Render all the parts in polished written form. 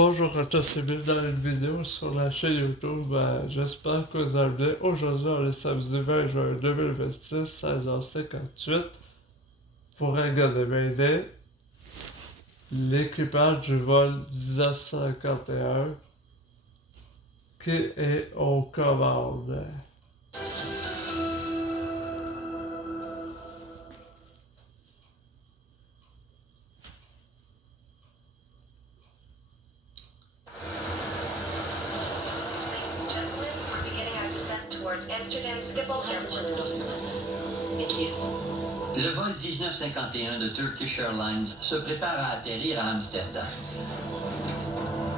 Bonjour à tous et bienvenue dans une vidéo sur la chaîne YouTube. J'espère que vous allez bien. Aujourd'hui, on est samedi 20 juin 2026, 16h58. Pour regarder bien l'équipage du vol 1951 qui est aux commandes. Amsterdam Schiphol Airport. Le vol 1951 de Turkish Airlines se prépare à atterrir à Amsterdam.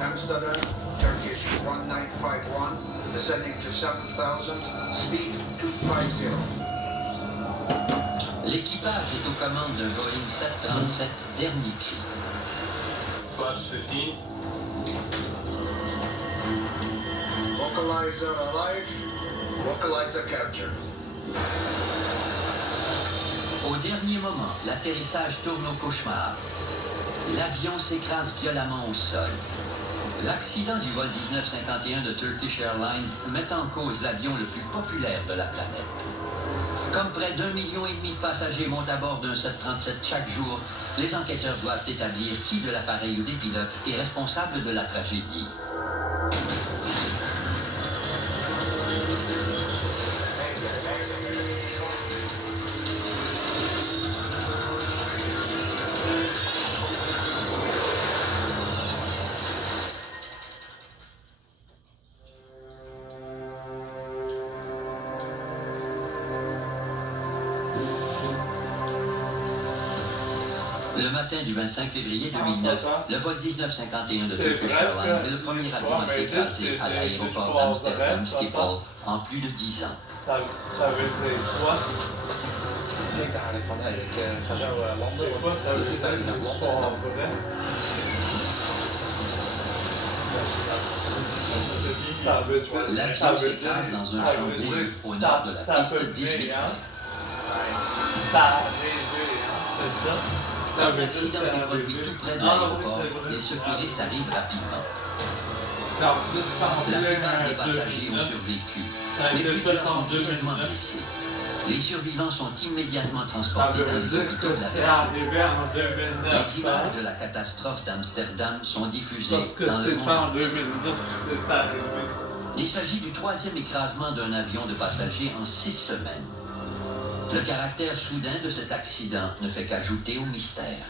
Amsterdam, Turkish 1951, descending to 7000, speed 250. L'équipage est aux commandes d'un Boeing 737 dernier cri. Flaps 15. Localizer alive, localizer captured. Au dernier moment, l'atterrissage tourne au cauchemar. L'avion s'écrase violemment au sol. L'accident du vol 1951 de Turkish Airlines met en cause l'avion le plus populaire de la planète. Comme près d'1,5 million de passagers montent à bord d'un 737 chaque jour, les enquêteurs doivent établir qui de l'appareil ou des pilotes est responsable de la tragédie. Le matin du 25 février 2009, le vol 1951 de Turkish Airlines est le premier avion à s'écraser à l'aéroport d'Amsterdam Schiphol en plus de 10 ans. Ça veut dire quoi? Ik denk eigenlijk van nee, ik ga zo landen, want Ça de veut vliegtuig is aan het dire landen. L'avion s'écrase dans un champ brûlé au nord de la piste 18. Comme l'accident s'est produit tout près de l'aéroport, les secouristes arrivent rapidement. La plupart des passagers ont survécu, mais plusieurs sont grièvement blessés. Les survivants sont immédiatement transportés dans les hôpitaux de la région. Les images de la catastrophe d'Amsterdam sont diffusées dans le monde entier. Il s'agit du troisième écrasement d'un avion de passagers en 6 semaines. Le caractère soudain de cet accident ne fait qu'ajouter au mystère.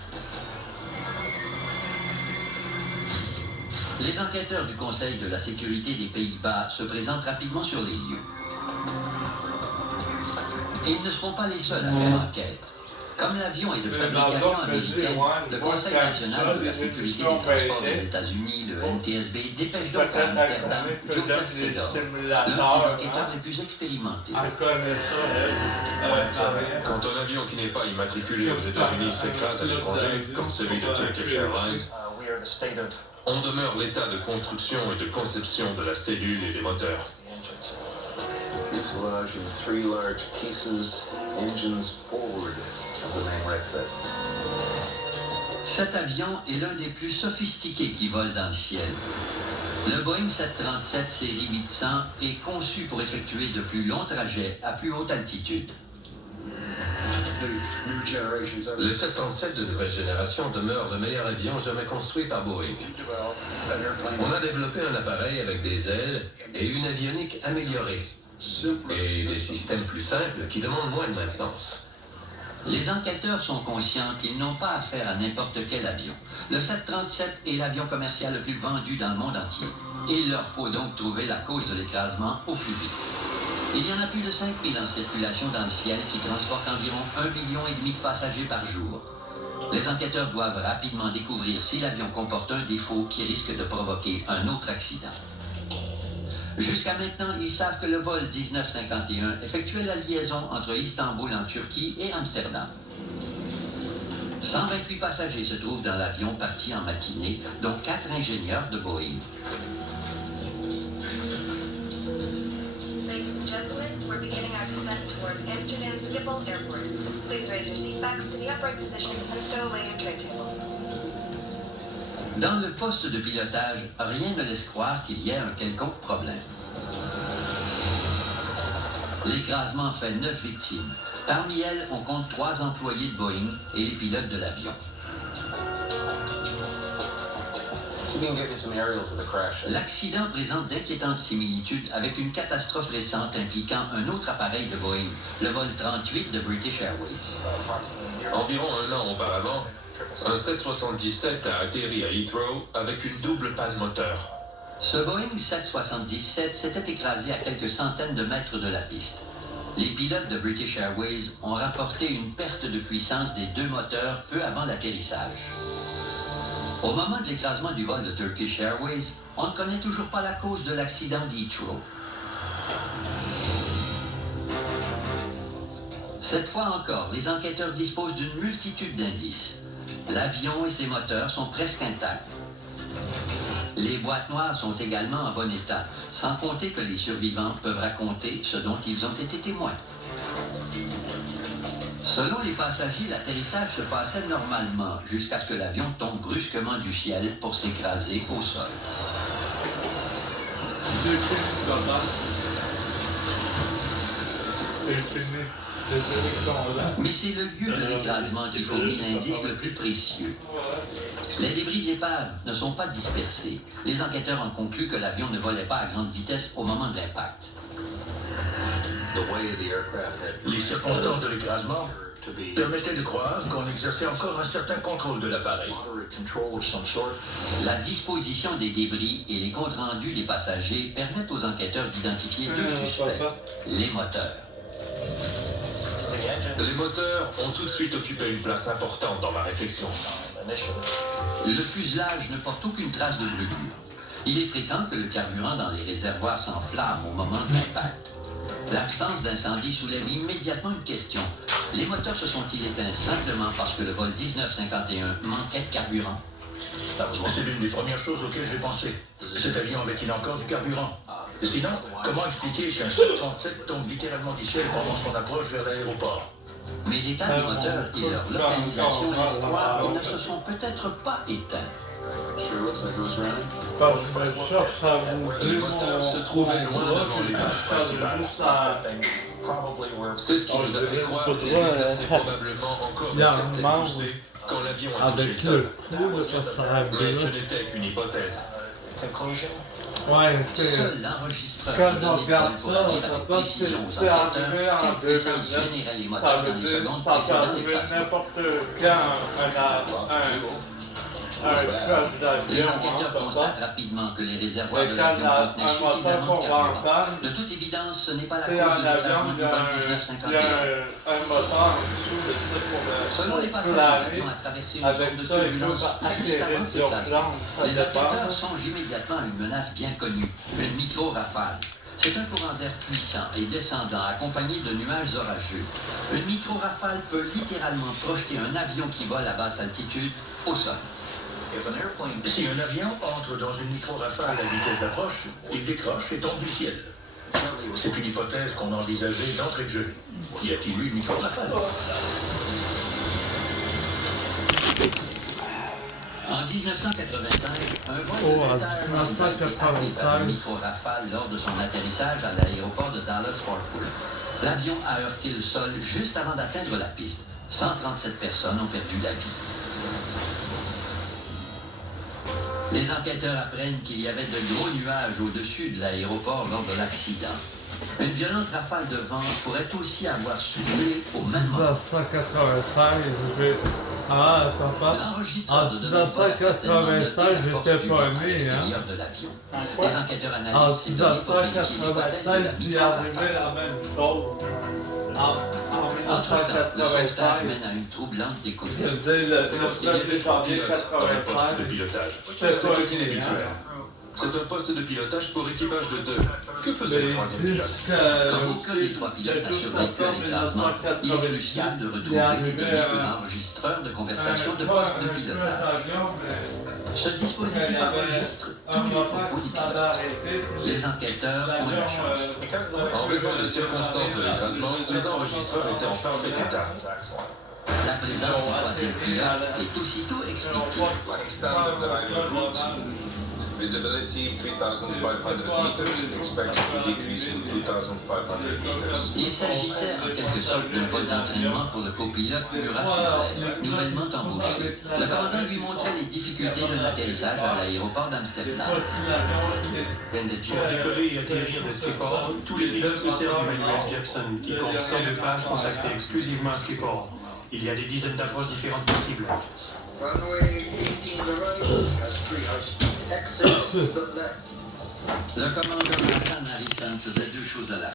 Les enquêteurs du Conseil de la sécurité des Pays-Bas se présentent rapidement sur les lieux. Et ils ne seront pas les seuls à faire enquête. Comme l'avion est de fabrication américaine, le Conseil national de la sécurité des transports des États-Unis, le NTSB, dépêche donc à Amsterdam Joseph Sedor, l'un de ses enquêteurs les plus expérimentés. Quand un avion qui n'est pas immatriculé aux États-Unis s'écrase à l'étranger, comme celui de Turkish Airlines, on demeure l'état de construction et de conception de la cellule et des moteurs. Fuselage in 3 large pieces, engines forward of the main wreck set. Cet avion est l'un des plus sophistiqués qui volent dans le ciel. Le Boeing 737 série 800 est conçu pour effectuer de plus longs trajets à plus haute altitude. Le 737 de nouvelle génération demeure le meilleur avion jamais construit par Boeing. On a développé un appareil avec des ailes et une avionique améliorée. Et des systèmes plus simples qui demandent moins de maintenance. Les enquêteurs sont conscients qu'ils n'ont pas affaire à n'importe quel avion. Le 737 est l'avion commercial le plus vendu dans le monde entier. Et il leur faut donc trouver la cause de l'écrasement au plus vite. Il y en a plus de 5000 en circulation dans le ciel qui transportent environ 1,5 million de passagers par jour. Les enquêteurs doivent rapidement découvrir si l'avion comporte un défaut qui risque de provoquer un autre accident. Jusqu'à maintenant, ils savent que le vol 1951 effectuait la liaison entre Istanbul en Turquie et Amsterdam. 128 passagers se trouvent dans l'avion parti en matinée, dont 4 ingénieurs de Boeing. Ladies and gentlemen, we're beginning our descent towards Amsterdam Schiphol Airport. Please raise your seat backs to the upright position and stow away your tray tables. Dans le poste de pilotage, rien ne laisse croire qu'il y ait un quelconque problème. L'écrasement fait 9 victimes. Parmi elles, on compte 3 employés de Boeing et les pilotes de l'avion. So we can give you some aerials of the crash. L'accident présente d'inquiétantes similitudes avec une catastrophe récente impliquant un autre appareil de Boeing, le vol 38 de British Airways. Environ un an auparavant, un 777 a atterri à Heathrow avec une double panne moteur. Ce Boeing 777 s'était écrasé à quelques centaines de mètres de la piste. Les pilotes de British Airways ont rapporté une perte de puissance des 2 moteurs peu avant l'atterrissage. Au moment de l'écrasement du vol de Turkish Airways, on ne connaît toujours pas la cause de l'accident d'Heathrow. Cette fois encore, les enquêteurs disposent d'une multitude d'indices. L'avion et ses moteurs sont presque intacts. Les boîtes noires sont également en bon état, sans compter que les survivants peuvent raconter ce dont ils ont été témoins. Selon les passagers, l'atterrissage se passait normalement jusqu'à ce que l'avion tombe brusquement du ciel pour s'écraser au sol. C'est fini, papa. C'est fini. Mais c'est le lieu de l'écrasement qui fournit l'indice le plus précieux. Les débris de l'épave ne sont pas dispersés. Les enquêteurs ont conclu que l'avion ne volait pas à grande vitesse au moment de l'impact. Les circonstances de l'écrasement permettaient de croire qu'on exerçait encore un certain contrôle de l'appareil. La disposition des débris et les comptes rendus des passagers permettent aux enquêteurs d'identifier 2 suspects, les moteurs. Les moteurs ont tout de suite occupé une place importante dans ma réflexion. Le fuselage ne porte aucune trace de brûlure. Il est fréquent que le carburant dans les réservoirs s'enflamme au moment de l'impact. L'absence d'incendie soulève immédiatement une question. Les moteurs se sont-ils éteints simplement parce que le vol 1951 manquait de carburant? C'est l'une des premières choses auxquelles j'ai pensé. Cet avion avait-il encore du carburant? Sinon, comment expliquer qu'un 737 tombe littéralement du ciel pendant son approche vers l'aéroport? Mais l'état des moteurs et leur localisation laissent croire qu'ils ne se sont peut-être pas éteints. Les moteurs se trouvaient loin devant l'épave principale. C'est ce qui nous a fait croire qu'ils exerçaient probablement encore une certaine poussée quand l'avion a touché le sol. Mais ce n'était qu'une hypothèse. Ouais, c'est... Seul l'enregistreur Quand peut on donner regarde pour ça, dire ça avec peut précision aux c'est arrivé enquêteurs en quelle puissance 2009. générait les Ça moteurs dans veut les dire secondes ça peut précédant arriver l'écrasement. n'importe quand un crash Les d'avion, enquêteurs hein, constatent rapidement que les réservoirs Et de quand l'avion contenaient un moteur suffisamment de pour carburant. rentrer, De toute évidence, ce n'est pas la cause c'est de un avion, l'écrasement il du y a vol un 1951. moteur en dessous de ça pour Selon les passagers, planer. l'avion a traversé une Avec zone de ça, il turbulence peut juste atterrir avant de sur s'écraser. plan, ça Les dépend. enquêteurs songent immédiatement à une menace bien connue, une micro-rafale. C'est un courant d'air puissant et descendant accompagné de nuages orageux. Une micro-rafale peut littéralement projeter un avion qui vole à basse altitude au sol. Si un avion entre dans une micro-rafale à vitesse d'approche, il décroche et tombe du ciel. C'est une hypothèse qu'on envisageait d'entrée de jeu. Y a-t-il eu une micro-rafale? En 1985, un vol de Oh, en Delta Airlines a été happé par 1985. une micro-rafale lors de son atterrissage à l'aéroport de Dallas-Fort Worth. L'avion a heurté le sol juste avant d'atteindre la piste. 137 personnes ont perdu la vie. Les enquêteurs apprennent qu'il y avait de gros nuages au-dessus de l'aéroport lors de l'accident. Une violente rafale de vent pourrait aussi avoir soufflé au même moment. 1996, j'ai... Ah, papa. L'enregistreur En de données de vol a certainement noté 1996, la force j'étais du pas vent à né, hein. l'extérieur de l'avion. Les enquêteurs En analysent ces données pour vérifier l'hypothèse de la 1996, il est arrivé micro-rafale. la même chose. En Entre-temps, le sauvetage 1996, mène à une troublante je découverte. disais, le Il y avait 3 janvier pilotes dans le poste de 96, pilotage. c'était C'est pas tout né, inhabituel. hein. C'est un poste de pilotage pour équipage de 2. Que faisait Mais le troisième pilote? Comme aucun des 3 pilotes n'a survécu à l'écrasement, il est crucial de retrouver les données de l'enregistreur de conversation de poste de pilotage. Ce dispositif enregistre tous les propos des pilotes. Les enquêteurs ont de la chance. En raison des circonstances de l'écrasement, les enregistreurs étaient en parfait état. La présence du troisième pilote est aussitôt expliquée. Visibility 3,500 meters, expected to decrease to 2,500 meters. Il s'agissait en quelque sorte d'un vol d'entraînement pour le copilote Murat Césaire, nouvellement embauché. Le commandant lui montrait les difficultés d'un atterrissage à l'aéroport d'Amsterdam. Pour décoller et atterrir des skippors, tous les pilotes se servent du manuel Jepson, qui compte 102 pages consacrées exclusivement à skippor. Il y a des dizaines d'approches différentes possibles. Runway 18 the right has 3 high-speed exits to the left. Le commandant Nathan Harrison faisait deux choses à la